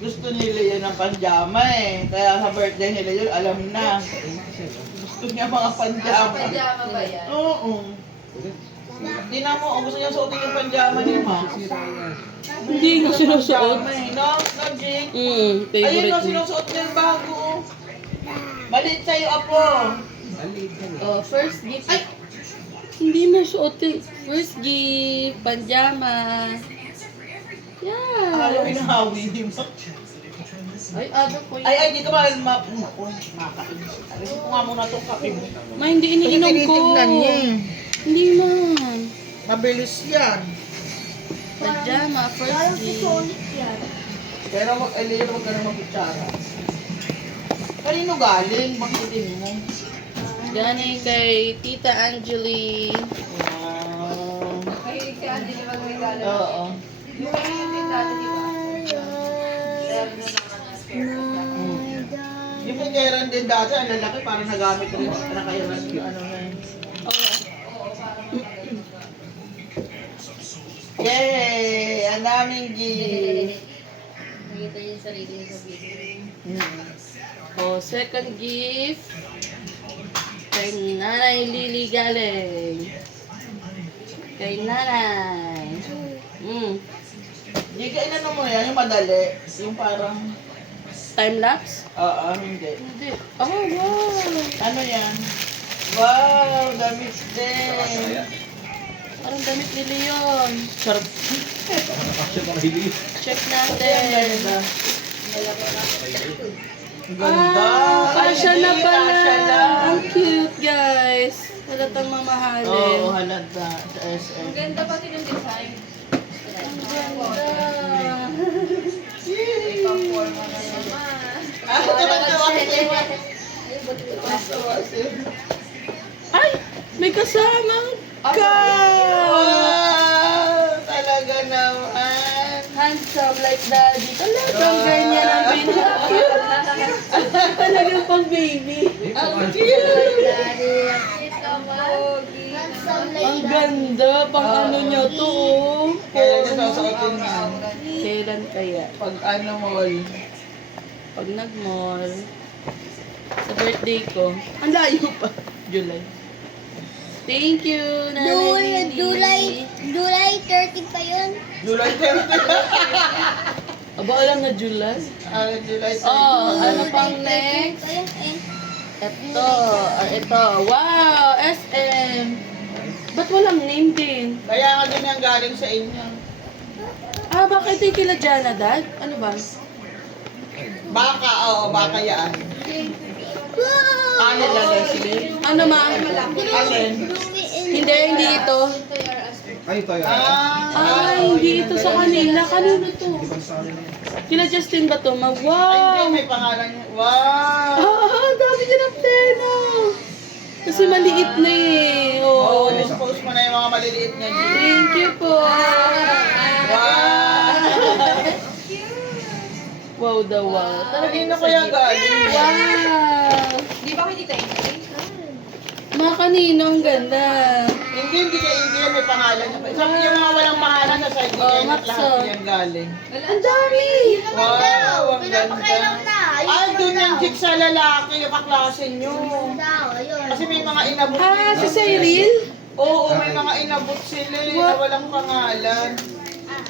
Gusto nila yun ng panjama eh. Kaya sa birthday nila yun, alam na. Gusto niya mga panjama. Pajama ba yan? Oo. Hindi na mo, gusto niya suotin yung panjama ni Ma. Hindi ko sinusuot. Panjama eh, no? No, Jing? Ayun Favorite no, mo. sinusuot niya yung bago. Oh. Maliit sa'yo, Apo. Oh, first gift. Ay! Hindi mo suotin. First gift, panjama. Ayaw Yeah. inahawi ni Ma. Ay, ano po yun? Ay, di ka makakainis. Alisin ko nga muna itong kape mo. Ma, hindi iniinom ko. Tinitignan niya eh. Hindi man. Mabilis yan. Panjama, first gift. Pero wag ka na mag-kutsara. Kanino galing? Bangkitin mo. Galing kay Tita Angeli. Wow. Mahilig si Andy na mag-regalo. Oo. Yung mahilig din dati, di ba? Meron na naman ang spare Yung pingeran din dati, ang lalaki, parang nagamit rin na kayo ano na yun. Yay! Ang daming gift! Nakita niya yung sarili niya sa video. Oh, second gift. Kay Nanay Lily galing. Kay Nanay. Hindi ka inano mo yan, yung madali. Yung parang, Time-lapse? hindi. Hindi. Oh, wow. Ano yan? Wow! Damit din! Parang damit ni Leon. Sarap. Check Ang natin. ganda. Ang ganda. Kasha na Hindi, pala. kasha lang. Ang cute, guys. Halatang mamahalin. Oo, halata sa SM. Ang ganda pati ng design. Ang ganda. May pang-forma na naman. Ah, tawa-tawa siya. Ay! May kasamang Wow! Talaga naman. handsome like daddy. Talagang ganyan ang pinaka-cute. Talagang pang baby. Ang cute! Ang ganda. Pang ano niya to, oh. Kaya nasasuotin yan. Kailan kaya? Pag ano mall. Pag nag-mall. Sa birthday ko. Ang layo pa. July. Thank you, Nanay Lily. July 30 pa yun. July 30. Aba, alam na July? July 30. Oh, ano pang next? Ayun, ayun. Ito. Wow, SM. Ba't walang name din? Kaya nga din yung galing sa inyo. Ah, bakit yung kila Jana, Dad? Ano ba? Baka, oo, baka yan. Ano lang, Leslie? Ano ma? Alin? Hindi ito. Hindi ito sa kanila. Kanino to? Kila Justin ba to? Ay, Wow! hindi, may pangalan niya. Wow! Ang dami niya ng pena. Kasi maliit na eh. Oo, Oh. dispose mo na yung mga maliliit niya. Thank you po. Wow! Wow daw, wow. Kanino kaya galing? Wow! Di ba hindi tayo? Mga kanino, ang ganda. Hindi yan, may pangalan niya. Sabi yung mga walang pangalan na sa hindi Oh, yan, Maxo. lahat yan galing. Ang dami! Wow, ang ganda. Pinapakailang na. Ay, doon yung chick sa lalaki, yung kaklase nyo. Daw, ayun. Kasi may mga inabot Ah, si dito. Cyril? Oo, may mga inabot sila na walang pangalan.